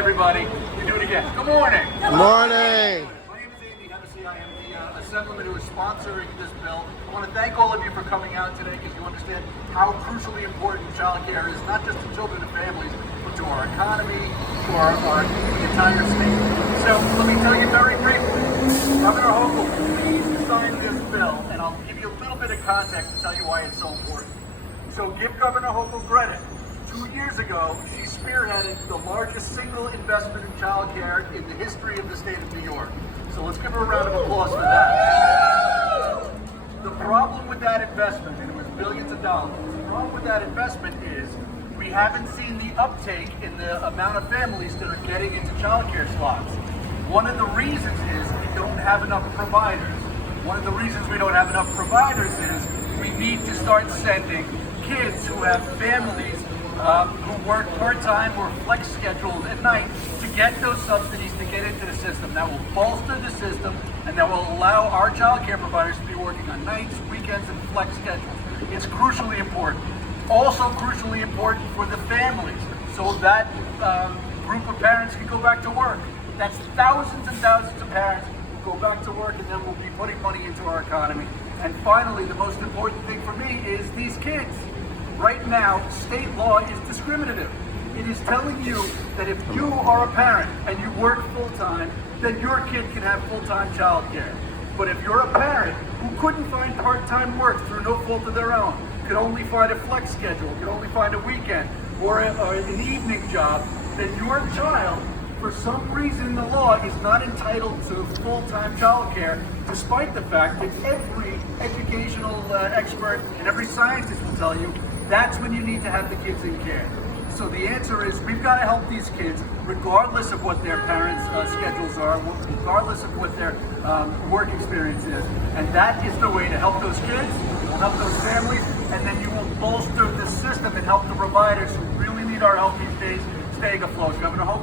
Everybody, you do it again. Good morning. Good morning. My name is Hevesi. I am the assemblyman who is sponsoring this bill. I want to thank all of you for coming out today because you understand how crucially important child care is, not just to children and families, but to our economy, to our the entire state. So let me tell you very briefly, Governor Hochul please sign this bill, and I'll give you a little bit of context to tell you why it's so important. So give Governor Hochul credit. 2 years ago, she spearheaded the largest single investment in child care in the history of the state of New York. So let's give her a round of applause for that. The problem with that investment, and it was billions of dollars, the problem with that investment is we haven't seen the uptake in the amount of families that are getting into child care slots. One of the reasons is we don't have enough providers. One of the reasons we don't have enough providers is we need to start sending kids who have families who work part-time or flex schedules at night to get those subsidies to get into the system. That will bolster the system and that will allow our child care providers to be working on nights, weekends, and flex schedules. It's crucially important. Also crucially important for the families, so that group of parents can go back to work. That's thousands and thousands of parents who go back to work, and then we'll be putting money into our economy. And finally, the most important thing for me is these kids. Right now, state law is discriminative. It is telling you that if you are a parent and you work full-time, then your kid can have full-time child care. But if you're a parent who couldn't find part-time work through no fault of their own, could only find a flex schedule, could only find a weekend, or an evening job, then your child, for some reason the law, is not entitled to full-time child care, despite the fact that every educational expert and every scientist will tell you that's when you need to have the kids in care. So the answer is we've got to help these kids regardless of what their parents' schedules are, regardless of what their work experience is. And that is the way to help those kids, will help those families, and then you will bolster the system and help the providers who really need our help these days staying afloat. Governor Hochul,